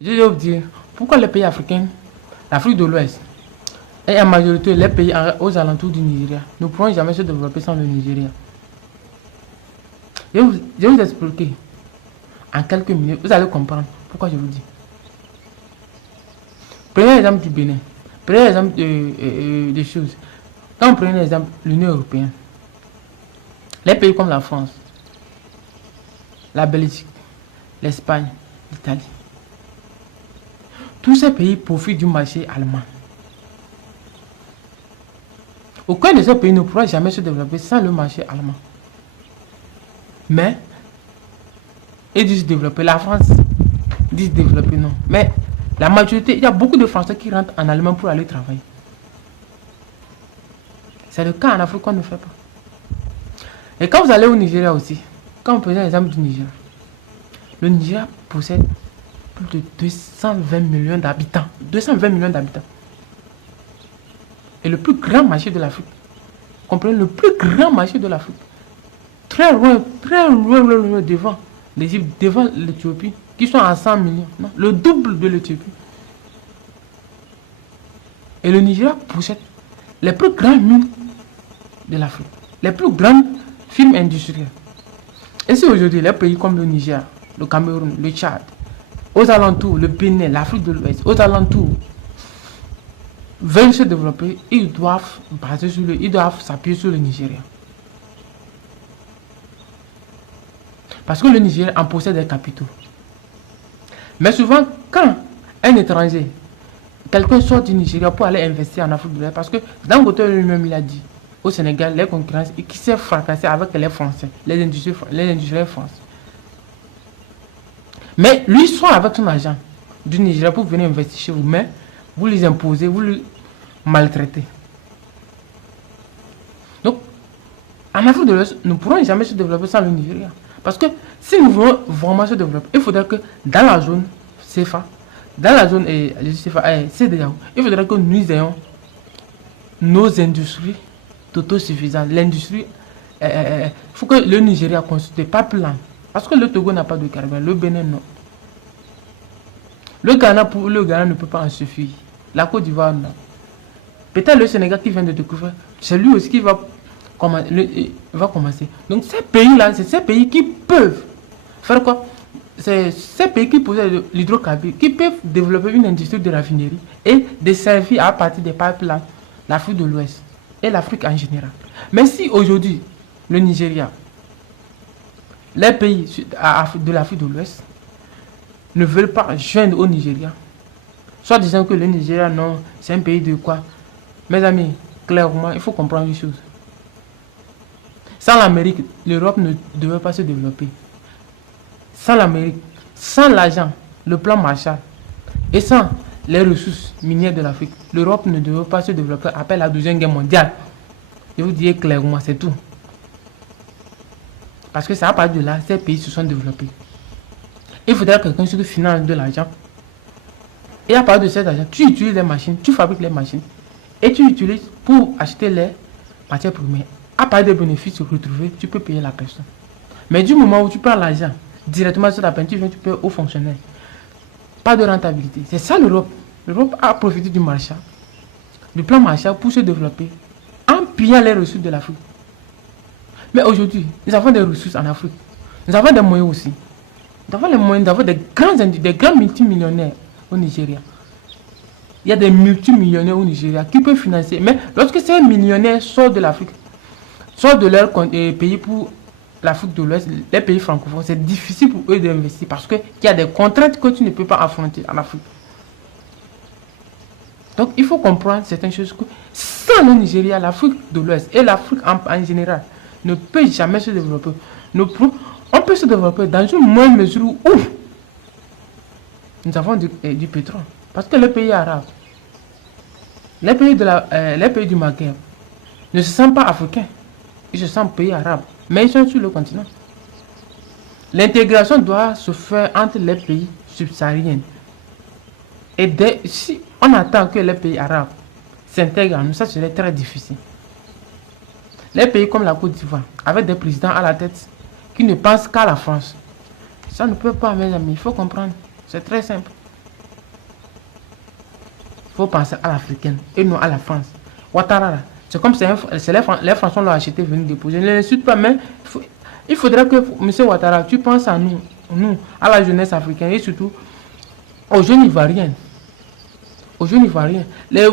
Je vais vous dire, pourquoi les pays africains, l'Afrique de l'Ouest, et en majorité les pays aux alentours du Nigeria ne pourront jamais se développer sans le Nigeria. Je vais vous expliquer en quelques minutes, vous allez comprendre pourquoi je vous dis. Prenez l'exemple du Bénin, prenez l'exemple des choses. Quand vous prenez l'exemple de l'Union européenne, les pays comme la France, la Belgique, l'Espagne, l'Italie, tous ces pays profitent du marché allemand. Aucun de ces pays ne pourra jamais se développer sans le marché allemand. Mais, ils disent développer. La France dit développer, non. Mais, la majorité, il y a beaucoup de Français qui rentrent en Allemagne pour aller travailler. C'est le cas en Afrique qu'on ne fait pas. Et quand vous allez au Nigeria aussi, quand vous prenez l'exemple du Nigeria, le Nigeria possède plus de 220 millions d'habitants. 220 millions d'habitants. Et le plus grand marché de l'Afrique. Comprenez, le plus grand marché de l'Afrique. Très loin devant l'Égypte, devant l'Éthiopie, qui sont à 100 millions. Non, le double de l'Éthiopie. Et le Nigeria possède les plus grandes mines de l'Afrique. Les plus grandes firmes industrielles. Et si aujourd'hui, les pays comme le Niger, le Cameroun, le Tchad, aux alentours, le Bénin, l'Afrique de l'Ouest, aux alentours, veulent se développer, ils doivent s'appuyer sur le Nigeria. Parce que le Nigeria en possède des capitaux. Mais souvent, quand un étranger, quelqu'un sort du Nigeria pour aller investir en Afrique de l'Ouest, parce que Dangote lui-même, il a dit, au Sénégal, les concurrences, qui s'est fracassé avec les Français, les industriels français. Mais lui soit avec son agent du Nigeria pour venir investir chez vous, mais vous les imposez, vous les maltraitez. Donc, en Afrique de l'Ouest, nous ne pourrons jamais se développer sans le Nigeria. Parce que si nous voulons vraiment se développer, il faudrait que dans la zone CFA, dans la zone CEDEAO, il faudrait que nous ayons nos industries autosuffisantes. L'industrie, il faut que le Nigeria construise des pipelines. Parce que le Togo n'a pas de carburant, le Bénin non. Le Ghana ne peut pas en suffire. La Côte d'Ivoire non. Peut-être le Sénégal qui vient de découvrir, c'est lui aussi qui va commencer. Donc ces pays-là, c'est ces pays qui peuvent faire quoi? C'est ces pays qui possèdent l'hydrocarbure, qui peuvent développer une industrie de raffinerie et desservir à partir des pipelines l'Afrique de l'Ouest et l'Afrique en général. Mais si aujourd'hui, le Nigeria, les pays de l'Afrique de l'Ouest ne veulent pas joindre au Nigeria, soit disant que le Nigeria, non, c'est un pays de quoi? Mes amis, clairement, il faut comprendre une chose. Sans l'Amérique, l'Europe ne devait pas se développer. Sans l'Amérique, sans l'argent, le plan Marshall, et sans les ressources minières de l'Afrique, l'Europe ne devait pas se développer après la Deuxième Guerre mondiale. Je vous dis clairement, c'est tout. Parce que ça, à partir de là, ces pays se sont développés. Il faudrait que quelqu'un se finance de l'argent. Et à partir de cet argent, tu utilises les machines, tu fabriques les machines. Et tu utilises pour acheter les matières premières. À partir des bénéfices retrouvés, tu peux payer la personne. Mais du moment où tu prends l'argent directement sur la peinture, tu payes aux fonctionnaires. Pas de rentabilité. C'est ça l'Europe. L'Europe a profité du Marshall, du plan Marshall pour se développer en pillant les ressources de l'Afrique. Mais aujourd'hui, nous avons des ressources en Afrique. Nous avons des moyens aussi. Nous avons les moyens d'avoir des grands multimillionnaires au Nigeria. Il y a des multimillionnaires au Nigeria qui peuvent financer. Mais lorsque ces millionnaires sortent de l'Afrique, sortent de leur pays pour l'Afrique de l'Ouest, les pays francophones, c'est difficile pour eux d'investir parce qu'il y a des contraintes que tu ne peux pas affronter en Afrique. Donc il faut comprendre certaines choses que sans le Nigeria, l'Afrique de l'Ouest et l'Afrique en général ne peut jamais se développer. On peut se développer dans une moindre mesure où nous avons du pétrole. Parce que les pays arabes, les pays du Maghreb ne se sentent pas africains. Ils se sentent pays arabes. Mais ils sont sur le continent. L'intégration doit se faire entre les pays subsahariens. Et si on attend que les pays arabes s'intègrent en nous, ça serait très difficile. Les pays comme la Côte d'Ivoire, avec des présidents à la tête qui ne pensent qu'à la France, ça ne peut pas, mes amis. Il faut comprendre. C'est très simple. faut penser à l'Africaine et non à la France. Ouattara, là, c'est comme si les Français l'ont acheté, venus déposer. Ne l'insulte pas, mais il faudrait que, M. Ouattara, tu penses à nous, à la jeunesse africaine et surtout aux jeunes Ivoiriens. Aux jeunes Ivoiriens. Les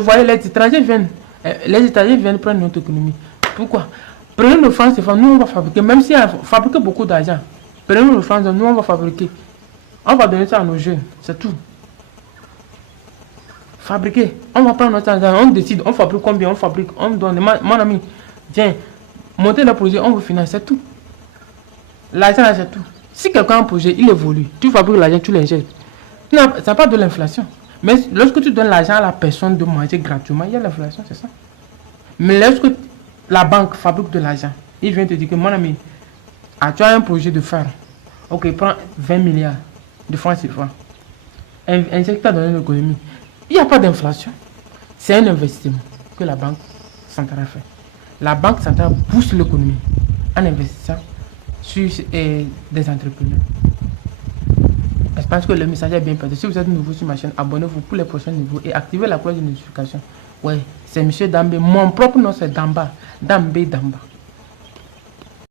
étrangers viennent prendre notre économie. Pourquoi? Prenez le franc CFA, nous on va fabriquer, même si on fabrique beaucoup d'argent. Prenez le franc, nous on va fabriquer. On va donner ça à nos jeunes, c'est tout. Fabriquer, on va prendre notre argent, on décide, on fabrique combien, on fabrique, on donne. Mon ami, tiens, monter le projet, on vous finance, c'est tout. L'argent, c'est tout. Si quelqu'un a un projet, il évolue, tu fabriques l'argent, tu l'injectes. Ça n'a pas de l'inflation. Mais lorsque tu donnes l'argent à la personne de manger gratuitement, il y a l'inflation, c'est ça. Mais lorsque la banque fabrique de l'argent, il vient te dire que mon ami, tu as un projet de faire. Ok, prends 20 milliards de francs CFA. Injecte dans l'économie. Il n'y a pas d'inflation. C'est un investissement que la banque centrale fait. La banque centrale pousse l'économie en investissant sur des entrepreneurs. Je pense que le message est bien passé. Si vous êtes nouveau sur ma chaîne, abonnez-vous pour les prochains niveaux et activez la cloche de notification. Ouais, c'est M. Dambé. Mon propre nom c'est Damba. Dambé Damba.